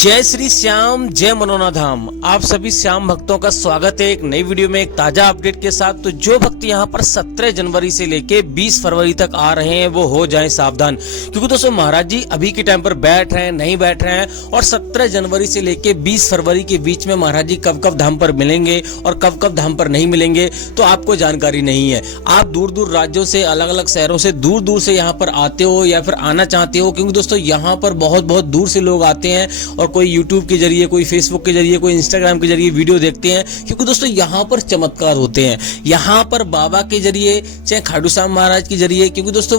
जय श्री श्याम, जय मनोना धाम। आप सभी श्याम भक्तों का स्वागत है एक नई वीडियो में एक ताजा अपडेट के साथ। तो जो भक्त यहाँ पर 17 जनवरी से लेके 20 फरवरी तक आ रहे हैं वो हो जाएं सावधान, क्योंकि दोस्तों महाराज जी अभी के टाइम पर बैठ रहे हैं, नहीं बैठ रहे हैं। और 17 जनवरी से लेके 20 फरवरी के बीच में महाराज जी कब कब धाम पर मिलेंगे और कब कब धाम पर नहीं मिलेंगे तो आपको जानकारी नहीं है। आप दूर दूर राज्यों से, अलग अलग शहरों से, दूर दूर से यहाँ पर आते हो या फिर आना चाहते हो, क्योंकि दोस्तों यहाँ पर बहुत बहुत दूर से लोग आते हैं और कोई YouTube के जरिए, कोई Facebook के जरिए, कोई Instagram के जरिए वीडियो देखते हैं, क्योंकि दोस्तों यहाँ पर चमत्कार होते हैं। यहाँ पर बाबा के जरिए, चाहे खाटू श्याम महाराज के जरिए, क्योंकि दोस्तों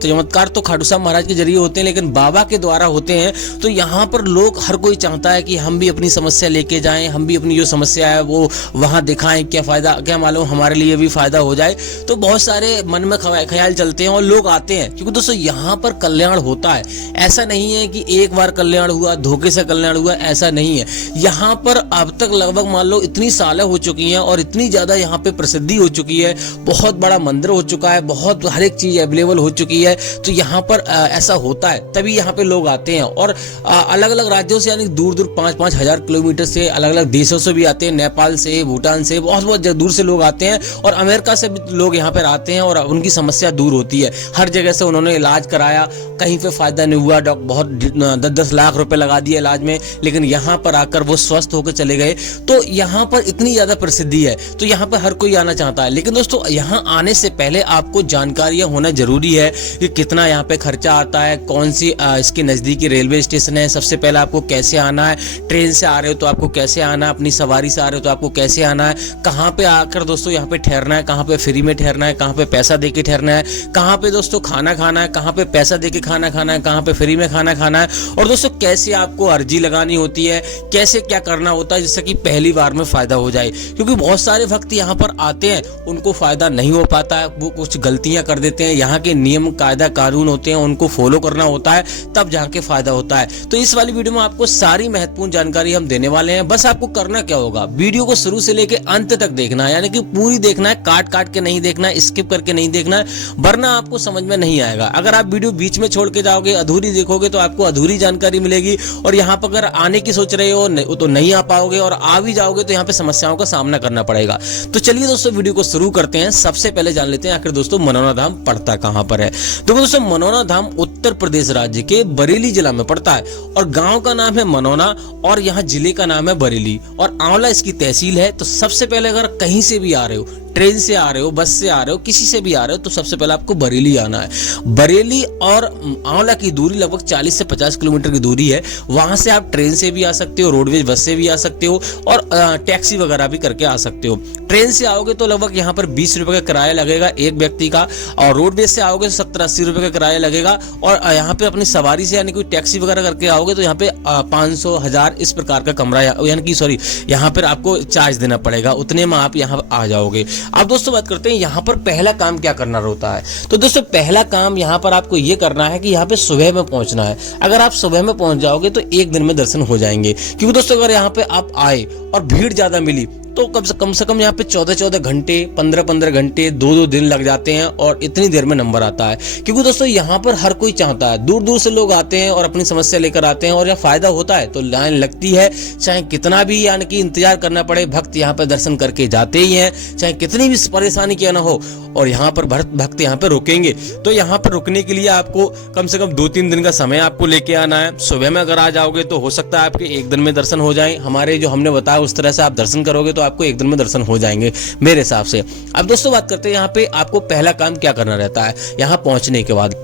चमत्कार तो खाटू श्याम महाराज के जरिए होते हैं लेकिन बाबा के द्वारा होते हैं। तो यहाँ पर लोग, हर कोई चाहता है कि हम भी अपनी समस्या लेके जाएं, हम भी अपनी जो समस्या है वो वहाँ दिखाएं, क्या फायदा, क्या मालूम हमारे लिए भी फायदा हो जाए। तो बहुत सारे मन में ख्याल चलते हैं और लोग आते हैं, क्योंकि दोस्तों यहाँ पर कल्याण होता है। ऐसा नहीं है कि एक बार कल्याण हुआ, धोखे से कल्याण हुआ, ऐसा नहीं है। यहाँ पर अब तक लगभग मान लो इतनी सालें हो चुकी हैं और इतनी ज्यादा यहाँ पे प्रसिद्धि हो चुकी है, बहुत बड़ा मंदिर हो चुका है, बहुत हर एक चीज अवेलेबल हो चुकी है। तो यहाँ पर ऐसा होता है, तभी यहाँ पे लोग आते हैं। और अलग अलग राज्यों से, यानी दूर दूर 5-5 हजार किलोमीटर से, अलग अलग देशों से भी आते हैं, नेपाल से, भूटान से, बहुत बहुत दूर से लोग आते हैं। और अमेरिका से भी लोग यहाँ पर आते हैं और उनकी समस्या दूर होती है। हर जगह से उन्होंने इलाज कराया, कहीं पे फायदा नहीं हुआ, बहुत 10-10 लाख रुपए लगा दिए इलाज में, लेकिन यहाँ पर आकर वो स्वस्थ होकर चले गए। तो यहाँ पर इतनी ज्यादा प्रसिद्धि है, तो यहाँ पर हर कोई आना चाहता है। लेकिन दोस्तों यहाँ आने से पहले आपको जानकारियां होना जरूरी है कि कितना यहाँ पे खर्चा आता है, कौन सी इसके नजदीकी रेलवे स्टेशन है, सबसे पहले आपको कैसे आना है, ट्रेन से आ रहे हो तो आपको कैसे आना है, अपनी सवारी से आ रहे हो तो आपको कैसे आना है, कहाँ पे आकर दोस्तों यहाँ पे ठहरना है, कहाँ पे फ्री में ठहरना है, कहाँ पे पैसा दे के ठहरना है, कहाँ पे दोस्तों खाना खाना है, कहाँ पे पैसा दे के खाना खाना है, कहाँ पे फ्री में खाना खाना है, और दोस्तों कैसे आपको अर्जी लगानी होती है, कैसे क्या करना होता है जिससे कि पहली बार में फायदा हो जाए। क्योंकि बहुत सारे भक्त यहाँ पर आते हैं, उनको फायदा नहीं हो पाता है, वो कुछ गलतियां कर देते हैं। यहाँ के नियम, कायदा, कानून होते हैं, उनको फॉलो करना होता है, तब जाके फायदा होता है। तो इस वाली वीडियो में आपको सारी महत्वपूर्ण जानकारी हम देने वाले हैं। बस आपको करना क्या होगा, वीडियो को शुरू से लेके अंत तक देखना है, यानी कि पूरी देखना है, काट काट के नहीं देखना है, स्किप करके नहीं देखना है, वरना आपको समझ में नहीं आएगा। अगर आप वीडियो बीच में छोड़ के जाओगे, अधूरी देखोगे, तो आपको अधूरी जानकारी मिलेगी। और यहाँ पर अगर आने की सोच रहे हो तो नहीं आ पाओगे, और आ भी जाओगे तो यहाँ पे समस्याओं का सामना करना पड़ेगा। तो चलिए दोस्तों वीडियो को शुरू करते हैं। सबसे पहले जान लेते हैं आखिर दोस्तों मनोना धाम पड़ता कहाँ पर है। देखो दोस्तों, मनोना धाम उत्तर प्रदेश राज्य के बरेली जिला में पड़ता है और गांव का नाम है मनोना और यहाँ जिले का नाम है बरेली और आंवला इसकी तहसील है। तो सबसे पहले अगर कहीं से भी आ रहे हो, ट्रेन से आ रहे हो, बस से आ रहे हो, किसी से भी आ रहे हो, तो सबसे पहले आपको बरेली आना है। बरेली और आंवला की दूरी लगभग 40 से 50 किलोमीटर की दूरी है। वहां से आप ट्रेन से भी आ सकते हो, रोडवेज बस से भी आ सकते हो और टैक्सी वगैरह भी करके आ सकते हो। ट्रेन से आओगे तो लगभग यहाँ पर 20 रुपए का किराया लगेगा एक व्यक्ति का, और रोडवेज से आओगे तो 70-80 रुपए का किराया लगेगा। और यहाँ पे अपनी सवारी से यानी कोई टैक्सी वगैरह करके आओगे तो यहाँ पे 500-1000 इस प्रकार का कमरा, यानी कि सॉरी, यहाँ पर आपको चार्ज देना पड़ेगा, उतने में आप यहाँ आ जाओगे। अब दोस्तों बात करते हैं यहाँ पर पहला काम क्या करना होता है। तो दोस्तों पहला काम यहाँ पर आपको ये करना है कि यहाँ पे सुबह में पहुंचना है। अगर आप सुबह में पहुंच जाओगे तो एक दिन में दर्शन हो जाएंगे, क्योंकि दोस्तों अगर यहाँ पे आप आए और भीड़ ज्यादा मिली तो कम से कम यहाँ पे 14-14 घंटे, 15-15 घंटे, 2-2 दिन लग जाते हैं और इतनी देर में नंबर आता है। क्योंकि दोस्तों यहाँ पर हर कोई चाहता है, दूर दूर से लोग आते हैं और अपनी समस्या लेकर आते हैं, और यह फायदा होता है तो लाइन लगती है। चाहे कितना भी यानी कि इंतजार करना पड़े, भक्त यहाँ पर दर्शन करके जाते ही हैं, चाहे कितनी भी परेशानी क्यों ना हो। और यहाँ पर भक्त यहाँ पर रुकेंगे, तो यहाँ पर रुकने के लिए आपको कम से कम 2-3 दिन का समय आपको लेके आना है। सुबह में अगर आ जाओगे तो हो सकता है आपके एक दिन में दर्शन हो जाए। हमारे जो हमने बताया उस तरह से आप दर्शन करोगे तो आपको एक दिन में दर्शन हो जाएंगे मेरे हिसाब से। अब दोस्तों बात करते हैं यहाँ पे आपको पहला काम क्या करना रहता है यहाँ पहुंचने के बाद।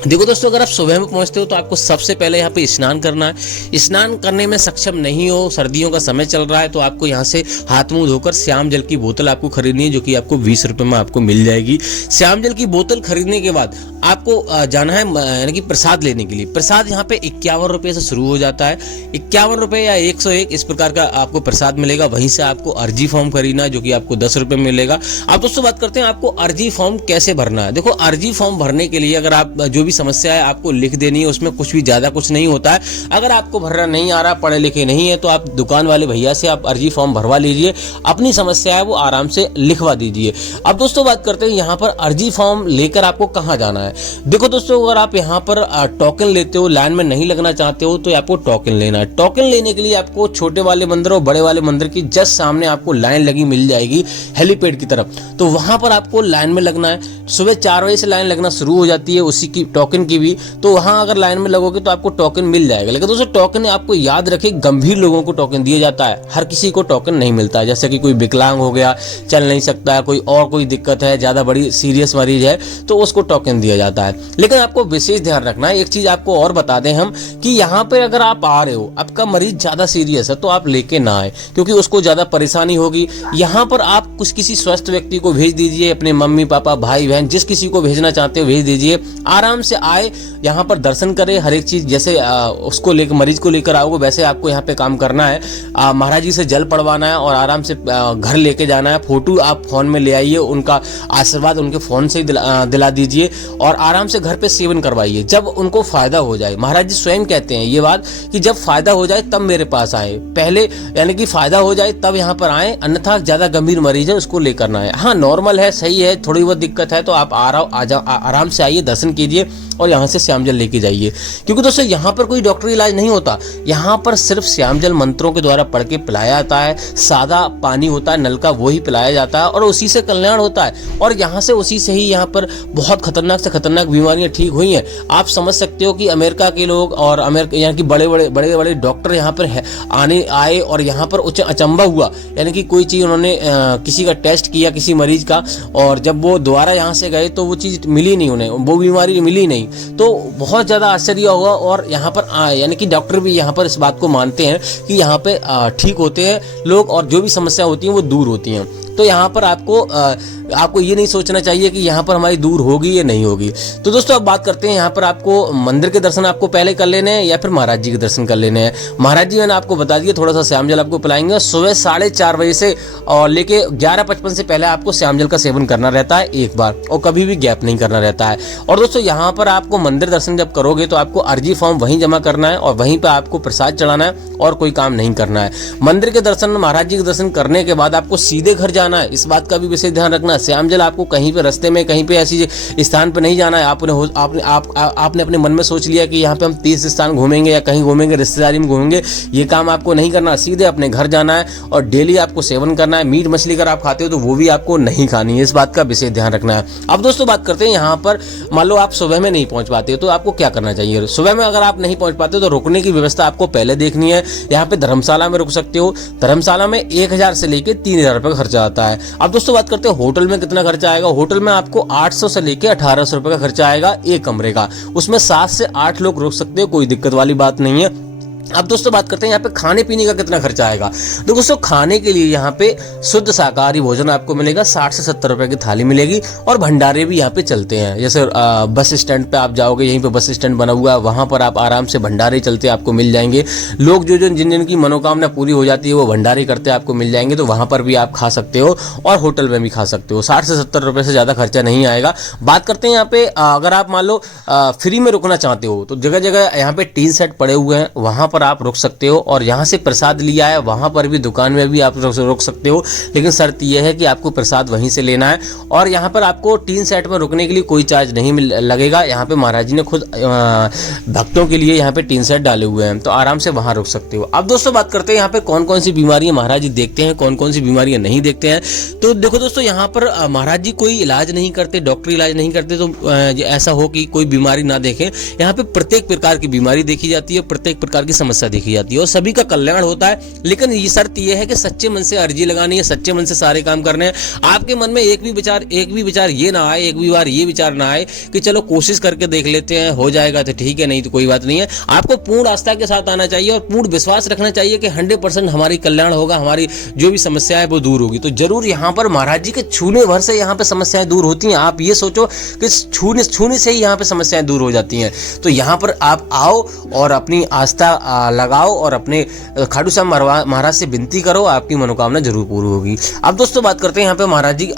देखो दोस्तों, अगर आप सुबह में पहुंचते हो तो आपको सबसे पहले यहाँ पे स्नान करना है। स्नान करने में सक्षम नहीं हो, सर्दियों का समय चल रहा है, तो आपको यहाँ से हाथ मुंह धोकर श्याम जल की बोतल आपको खरीदनी है, जो कि आपको 20 रुपए में आपको मिल जाएगी। श्याम जल की बोतल खरीदने के बाद आपको जाना है यानी कि प्रसाद लेने के लिए। प्रसाद यहाँ पे 51 रुपए से शुरू हो जाता है, 51 रुपए या 101 इस प्रकार का आपको प्रसाद मिलेगा। वहीं से आपको अर्जी फॉर्म खरीदना है, जो कि आपको 10 रुपए मिलेगा। अब दोस्तों बात करते हैं आपको अर्जी फॉर्म कैसे भरना है। देखो, अर्जी फॉर्म भरने के लिए अगर आप जो भी समस्या है आपको लिख देनी है, उसमें कुछ भी ज़्यादा कुछ नहीं होता है। अगर आपको भरना नहीं आ रहा, पढ़े लिखे नहीं है, तो आप दुकान वाले भैया से आप अर्जी फॉर्म भरवा लीजिए, अपनी समस्या है वो आराम से लिखवा दीजिए। अब दोस्तों बात करते हैं यहाँ पर अर्जी फॉर्म लेकर आपको कहाँ जाना है। देखो दोस्तों, अगर आप यहाँ पर टोकन लेते हो, लाइन में नहीं लगना चाहते हो, तो आपको टोकन लेना है। टोकन लेने के लिए आपको छोटे वाले मंदिर और बड़े वाले मंदिर की जस्ट सामने आपको लाइन लगी मिल जाएगी हेलीपैड की तरफ, तो वहां पर आपको लाइन में लगना है। सुबह 4 बजे से लाइन लगना शुरू हो जाती है उसी की टोकन की भी, तो वहां अगर लाइन में लगोगे तो आपको टोकन मिल जाएगा। लेकिन दोस्तों टोकन आपको याद रखे, गंभीर लोगों को टोकन दिया जाता है, हर किसी को टोकन नहीं मिलता है। जैसे कि कोई विकलांग हो गया, चल नहीं सकता है, कोई और कोई दिक्कत है, ज्यादा बड़ी सीरियस मरीज है, तो उसको टोकन दिया जाता है। लेकिन आपको विशेष ध्यान रखना है, एक चीज आपको और बता दें हम कि यहाँ पे अगर आप आ रहे हो, आपका मरीज ज्यादा सीरियस है, तो आप लेके ना आए, क्योंकि उसको ज्यादा परेशानी होगी। यहाँ पर आप कुछ किसी स्वस्थ व्यक्ति को भेज दीजिए, अपने मम्मी पापा भाई बहन जिस किसी को भेजना चाहते हो भेज दीजिए, आराम से आए, यहाँ पर दर्शन करें। हर एक चीज जैसे उसको लेकर, मरीज को लेकर आओगे, वैसे आपको यहाँ पे काम करना है। महाराज जी से जल पड़वाना है और आराम से घर लेके जाना है। फोटो आप फोन में ले आइए, उनका आशीर्वाद उनके फोन से ही दिला दीजिए और आराम से घर पे सेवन करवाइए जब उनको फायदा हो जाए। महाराज जी स्वयं कहते हैं ये बात कि जब फायदा हो जाए तब मेरे पास आए, पहले यानी कि फायदा हो जाए तब यहाँ पर आए, अन्यथा ज्यादा गंभीर मरीज है उसको लेकर ना आए। हाँ नॉर्मल है, सही है, थोड़ी बहुत दिक्कत है तो आप आराम से आइए, दर्शन कीजिए और यहाँ से श्याम जल लेके जाइए। क्योंकि दोस्तों यहाँ पर कोई डॉक्टरी इलाज नहीं होता, यहाँ पर सिर्फ श्याम जल मंत्रों के द्वारा पढ़ के पिलाया जाता है। सादा पानी होता है नल का, वही पिलाया जाता है और उसी से कल्याण होता है। और यहाँ से उसी से ही यहाँ पर बहुत खतरनाक से खतरनाक बीमारियां ठीक हुई हैं। आप समझ सकते हो कि अमेरिका के लोग और अमेरिका यहाँ की बड़े बड़े डॉक्टर यहाँ पर आए और यहाँ पर अचंबा हुआ, यानी कि कोई चीज उन्होंने किसी का टेस्ट किया किसी मरीज का, और जब वो दोबारा यहाँ से गए तो वो चीज मिली नहीं, उन्हें वो बीमारी मिली नहीं, तो बहुत ज्यादा आश्चर्य हुआ। और यहाँ पर यानी कि डॉक्टर भी यहाँ पर इस बात को मानते हैं कि यहाँ पे ठीक होते हैं लोग और जो भी समस्या होती है वो दूर होती हैं। तो यहाँ पर आपको ये नहीं सोचना चाहिए कि यहाँ पर हमारी दूर होगी या नहीं होगी। तो दोस्तों अब बात करते हैं, यहाँ पर आपको मंदिर के दर्शन आपको पहले कर लेने हैं या फिर महाराज जी के दर्शन कर लेने हैं। महाराज जी मैंने आपको बता दिया, थोड़ा सा श्याम जल आपको पिलाएंगे। सुबह 4:30 बजे से और लेके 11:55 से पहले आपको श्याम जल का सेवन करना रहता है एक बार, और कभी भी गैप नहीं करना रहता है। और दोस्तों यहाँ पर आपको मंदिर दर्शन जब करोगे तो आपको अर्जी फॉर्म वहीं जमा करना है और वहीं पर आपको प्रसाद चढ़ाना है और कोई काम नहीं करना है। मंदिर के दर्शन, महाराज जी के दर्शन करने के बाद आपको सीधे घर जाना है, इस बात का भी विशेष ध्यान रखना। श्याम जल आपको कहीं पे रास्ते में कहीं पे ऐसी स्थान पे नहीं जाना है। आपने अपने मन में सोच लिया कि यहाँ पे हम 30 स्थान घूमेंगे या कहीं घूमेंगे, रिश्तेदारी में घूमेंगे, ये काम आपको नहीं करना। सीधे अपने घर जाना है और डेली आपको सेवन करना है। मीट मछली अगर आप खाते हो तो वो भी आपको नहीं खानी है, इस बात का विशेष ध्यान रखना है। अब दोस्तों बात करते हैं, यहाँ पर मान लो आप सुबह में नहीं पहुंच पाते तो आपको क्या करना चाहिए। सुबह में अगर आप नहीं पहुंच पाते तो रुकने की व्यवस्था आपको पहले देखनी है। यहाँ पे धर्मशाला में रुक सकते हो। धर्मशाला में 1000 से लेके 3000 रुपए का खर्चा आता है। अब दोस्तों बात करते हैं होटल में कितना खर्चा आएगा। होटल में आपको 800 से लेके 1800 रुपए का खर्चा आएगा एक कमरे का। उसमें 7 से 8 लोग रुक सकते हो, कोई दिक्कत वाली बात नहीं है। अब दोस्तों बात करते हैं यहाँ पे खाने पीने का कितना खर्चा आएगा। तो दोस्तों खाने के लिए यहाँ पे शुद्ध शाकाहारी भोजन आपको मिलेगा, 60 से 70 रुपए की थाली मिलेगी और भंडारे भी यहाँ पे चलते हैं। जैसे बस स्टैंड पे आप जाओगे, यहीं पे बस स्टैंड बना हुआ है, वहां पर आप आराम से भंडारे चलते आपको मिल जाएंगे। लोग जिन की मनोकामना पूरी हो जाती है वो भंडारे करते आपको मिल जाएंगे, तो वहां पर भी आप खा सकते हो और होटल में भी खा सकते हो। 60 से 70 रुपए से ज्यादा खर्चा नहीं आएगा। बात करते हैं यहाँ पे अगर आप मान लो फ्री में रुकना चाहते हो तो जगह जगह यहाँ पे टीन सेट पड़े हुए हैं, वहां पर आप रुक सकते हो। और यहाँ से प्रसाद लिया है वहां पर भी दुकान में भी आप रुक सकते हो, लेकिन शर्त यह है कि आपको प्रसाद वहीं से लेना है। और यहाँ पर आपको टीन सेट में रुकने के लिए कोई चार्ज नहीं लगेगा। यहाँ पे महाराज जी ने खुद भक्तों के लिए यहाँ पे टीन सेट डाले हुए हैं, तो आराम से वहां रुक सकते हो। अब दोस्तों बात करते हैं यहाँ पे कौन कौन सी बीमारियां महाराज जी देखते हैं, कौन कौन सी बीमारियां नहीं देखते हैं। तो देखो दोस्तों यहाँ पर महाराज जी कोई इलाज नहीं करते, डॉक्टरी इलाज नहीं करते, तो ऐसा हो कि कोई बीमारी ना देखें। यहाँ पे प्रत्येक प्रकार की बीमारी देखी जाती है, प्रत्येक प्रकार की समस्या देखी जाती है और सभी का कल्याण होता है। लेकिन ये शर्त यह है कि सच्चे मन से अर्जी लगानी है, सच्चे मन से सारे काम करने हैं। आपके मन में एक भी विचार ये ना आए, एक भी बार ये विचार ना आए कि चलो कोशिश करके देख लेते हैं, हो जाएगा तो ठीक है, नहीं तो कोई बात नहीं है। आपको पूर्ण आस्था के साथ आना चाहिए और पूर्ण विश्वास रखना चाहिए कि 100% हमारी कल्याण होगा, हमारी जो भी समस्या है वो दूर होगी। तो जरूर यहाँ पर महाराज जी के छूने भर से यहाँ पे समस्याएं दूर होती हैं। आप ये सोचो कि छूने से ही यहाँ पे समस्याएं दूर हो जाती हैं। तो यहाँ पर आप आओ और अपनी आस्था लगाओ और अपने खाटू श्याम महाराज से विनती करो, आपकी मनोकामना जरूर पूरी होगी। अब दोस्तों बात करते हैं यहाँ पे महाराज जी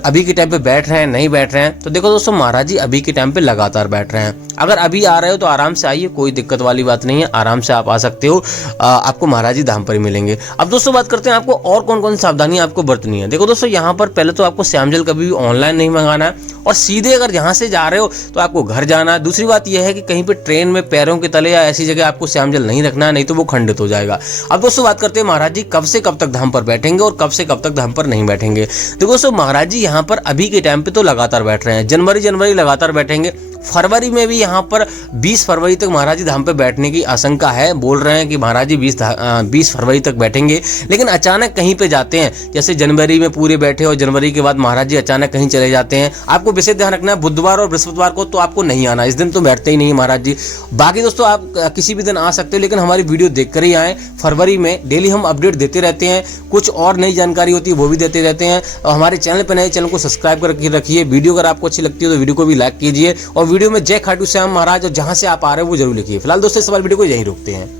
अभी के टाइम पे बैठ रहे हैं नहीं बैठ रहे हैं। तो देखो दोस्तों, महाराज जी अभी के टाइम पे लगातार बैठ रहे हैं। अगर अभी आ रहे हो तो आराम से आइए, कोई दिक्कत वाली बात नहीं है, आराम से आप आ सकते हो, आपको महाराज जी धाम पर ही मिलेंगे। अब दोस्तों बात करते हैं आपको और कौन कौन सी सावधानियां आपको बरतनी है। देखो दोस्तों, यहाँ पर पहले तो आपको श्याम जल कभी भी ऑनलाइन नहीं मंगाना है और सीधे अगर यहाँ से जा रहे हो तो आपको घर जाना है। दूसरी बात यह है कि कहीं पे ट्रेन में पैरों के तले या ऐसी जगह आपको श्याम जल नहीं रखना है, नहीं तो वो खंडित हो जाएगा। अब दोस्तों बात करते हैं महाराज जी कब से कब तक धाम पर बैठेंगे और कब से कब तक धाम पर नहीं बैठेंगे। देखो दोस्तों, महाराज जी यहाँ पर अभी के टाइम पे तो लगातार बैठ रहे हैं, जनवरी लगातार बैठेंगे। फरवरी में भी यहाँ पर 20 फरवरी तक महाराज जी धाम पे बैठने की आशंका है। बोल रहे हैं कि महाराज जी 20 फरवरी तक बैठेंगे, लेकिन अचानक कहीं पे जाते हैं, जैसे जनवरी में पूरे बैठे और जनवरी के बाद महाराज जी अचानक कहीं चले जाते हैं। आपको विशेष ध्यान रखना है, बुधवार और बृहस्पतिवार को तो आपको नहीं आना, इस दिन तो बैठते ही नहीं महाराज जी। बाकी दोस्तों आप किसी भी दिन आ सकते हो, लेकिन हमारी वीडियो देखकर ही आए। फरवरी में डेली हम अपडेट देते रहते हैं, कुछ और नई जानकारी होती है वो भी देते रहते हैं। और हमारे चैनल पर नए, चैनल को सब्सक्राइब करके रखिए। वीडियो अगर आपको अच्छी लगती है तो वीडियो को भी लाइक कीजिए और वीडियो में जय खाटू श्याम महाराज और जहां से आप आ रहे हो वो जरूर लिखिए। फिलहाल दोस्तों इस बार वीडियो को यहीं रोकते हैं।